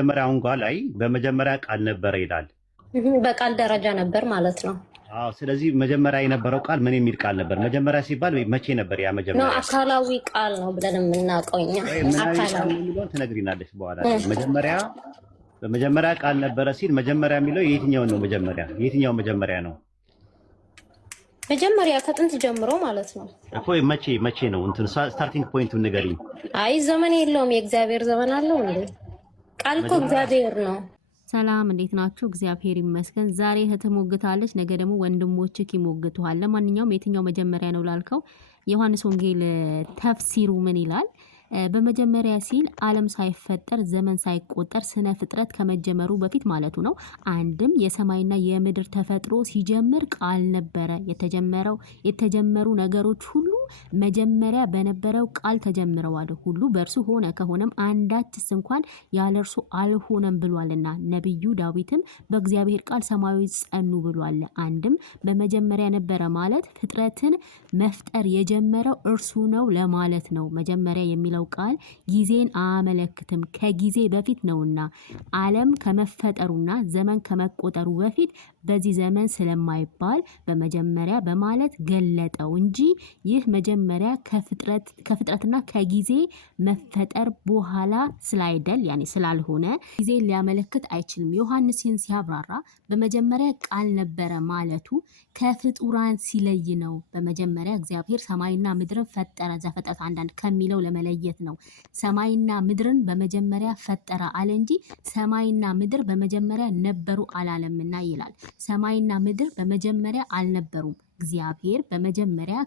መጀመሪያውን ጋር ላይ በመጀመሪያ ቃል ነበረ ይላል። በቃል ደረጃ ነበር ማለት ነው። አዎ። ስለዚህ መጀመሪያ የነበረው ቃል ምን የሚል ቃል ነበር? መጀመሪያ ሲባል መቼ ነበር ያ መጀመሪያ? ነው አካላዊ ቃል ነው ብለን የምናውቀው እኛ። አካላዊ የሚለውን ትነግሪናለሽ በኋላ። መጀመሪያ በመጀመሪያ ቃል ነበረ ሲል መጀመሪያ የሚለው የትኛው ነው? መጀመሪያ የትኛው መጀመሪያ ነው? መጀመሪያ ከጥንት ጀምሮ ማለት ነው እኮ። መቼ ነው እንትን ስታርቲንግ ፖይንቱን ንገሪኝ። አይ ዘመን የለውም። የእግዚአብሔር ዘመን አለው እንዴ? ቃል እኮ እግዚአብሔር ነው። ሰላም እንዴት ናችሁ? እግዚአብሔር ይመስገን። ዛሬ እህት ሞግታለች፣ ነገ ደግሞ ወንድሞችህ ይሞግቱሃል። ለማንኛውም የትኛው መጀመሪያ ነው ላልከው ዮሐንስ ወንጌል ተፍሲሩ ምን ይላል? በመጀመሪያ ሲል ዓለም ሳይፈጠር ዘመን ሳይቆጠር ስነ ፍጥረት ከመጀመሩ በፊት ማለቱ ነው። አንድም የሰማይና የምድር ተፈጥሮ ሲጀምር ቃል ነበረ። የተጀመሩ ነገሮች ሁሉ መጀመሪያ በነበረው ቃል ተጀምረዋል። ሁሉ በእርሱ ሆነ፣ ከሆነም አንዳችስ እንኳን ያለ እርሱ አልሆነም ብሏልና። ነቢዩ ዳዊትም በእግዚአብሔር ቃል ሰማያዊ ጸኑ ብሏል። አንድም በመጀመሪያ ነበረ ማለት ፍጥረትን መፍጠር የጀመረው እርሱ ነው ለማለት ነው። መጀመሪያ የሚለው ቃል ጊዜን አያመለክትም፣ ከጊዜ በፊት ነውና። ዓለም ከመፈጠሩና ዘመን ከመቆጠሩ በፊት በዚህ ዘመን ስለማይባል በመጀመሪያ በማለት ገለጠው እንጂ ይህ መጀመሪያ ከፍጥረትና ከጊዜ መፈጠር በኋላ ስላይደል ያኔ ስላልሆነ ጊዜ ሊያመለክት አይችልም። ዮሐንስን ሲያብራራ በመጀመሪያ ቃል ነበረ ማለቱ ከፍጡራን ሲለይ ነው። በመጀመሪያ እግዚአብሔር ሰማይና ምድርን ፈጠረ ዘፍጥረት 1 ከሚለው ለመለየት ነው። ሰማይና ምድርን በመጀመሪያ ፈጠረ አለ እንጂ ሰማይና ምድር በመጀመሪያ ነበሩ አላለምና ይላል። ሰማይና ምድር በመጀመሪያ አልነበሩም። እግዚአብሔር በመጀመሪያ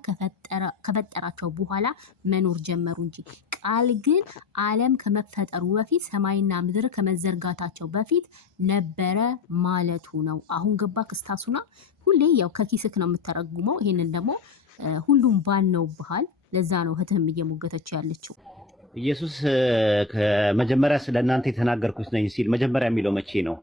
ከፈጠራቸው በኋላ መኖር ጀመሩ እንጂ። ቃል ግን ዓለም ከመፈጠሩ በፊት ሰማይና ምድር ከመዘርጋታቸው በፊት ነበረ ማለቱ ነው። አሁን ገባ ክስታሱና ሁሌ ያው ከኪስክ ነው የምተረጉመው። ይሄንን ደግሞ ሁሉም ባልነው ባህል ለዛ ነው እህትህም እየሞገተች ያለችው። ኢየሱስ ከመጀመሪያ ስለእናንተ የተናገርኩት ነኝ ሲል መጀመሪያ የሚለው መቼ ነው?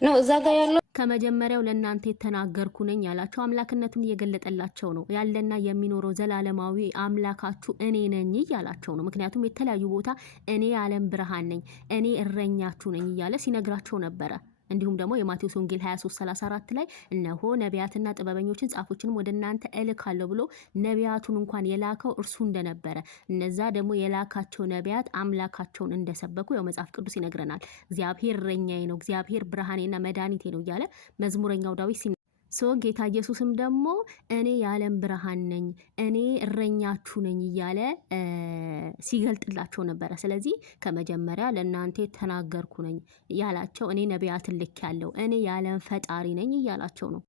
ነው እዛ ጋር ያለው ከመጀመሪያው ለእናንተ የተናገርኩ ነኝ ያላቸው አምላክነቱን እየገለጠላቸው ነው። ያለና የሚኖረው ዘላለማዊ አምላካችሁ እኔ ነኝ እያላቸው ነው። ምክንያቱም የተለያዩ ቦታ እኔ የዓለም ብርሃን ነኝ፣ እኔ እረኛችሁ ነኝ እያለ ሲነግራቸው ነበረ። እንዲሁም ደግሞ የማቴዎስ ወንጌል 23:34 ላይ እነሆ ነቢያትና ጥበበኞችን ጻፎችንም ወደ እናንተ እልካለሁ ብሎ ነቢያቱን እንኳን የላከው እርሱ እንደነበረ፣ እነዛ ደግሞ የላካቸው ነቢያት አምላካቸውን እንደሰበኩ ያው መጽሐፍ ቅዱስ ይነግረናል። እግዚአብሔር እረኛዬ ነው፣ እግዚአብሔር ብርሃኔና መድኃኒቴ ነው እያለ መዝሙረኛው ዳዊት ጌታ ኢየሱስም ደግሞ እኔ የዓለም ብርሃን ነኝ፣ እኔ እረኛችሁ ነኝ እያለ ሲገልጥላቸው ነበረ። ስለዚህ ከመጀመሪያ ለእናንተ ተናገርኩ ነኝ ያላቸው እኔ ነቢያትን ልክ ያለው እኔ የዓለም ፈጣሪ ነኝ እያላቸው ነው።